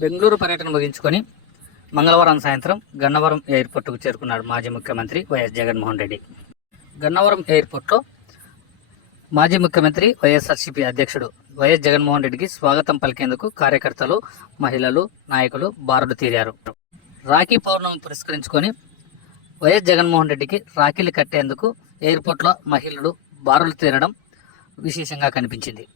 బెంగళూరు పర్యటన ముగించుకొని మంగళవారం సాయంత్రం గన్నవరం ఎయిర్పోర్టుకు చేరుకున్నాడు మాజీ ముఖ్యమంత్రి వైఎస్ జగన్మోహన్ రెడ్డి. గన్నవరం ఎయిర్పోర్ట్లో మాజీ ముఖ్యమంత్రి వైఎస్ఆర్సీపీ అధ్యక్షుడు వైఎస్ జగన్మోహన్ రెడ్డికి స్వాగతం పలికేందుకు కార్యకర్తలు, మహిళలు, నాయకులు బారులు తీరారు. రాఖీ పౌర్ణమి పురస్కరించుకొని వైఎస్ జగన్మోహన్ రెడ్డికి రాఖీలు కట్టేందుకు ఎయిర్పోర్ట్లో మహిళలు బారులు తీరడం విశేషంగా కనిపించింది.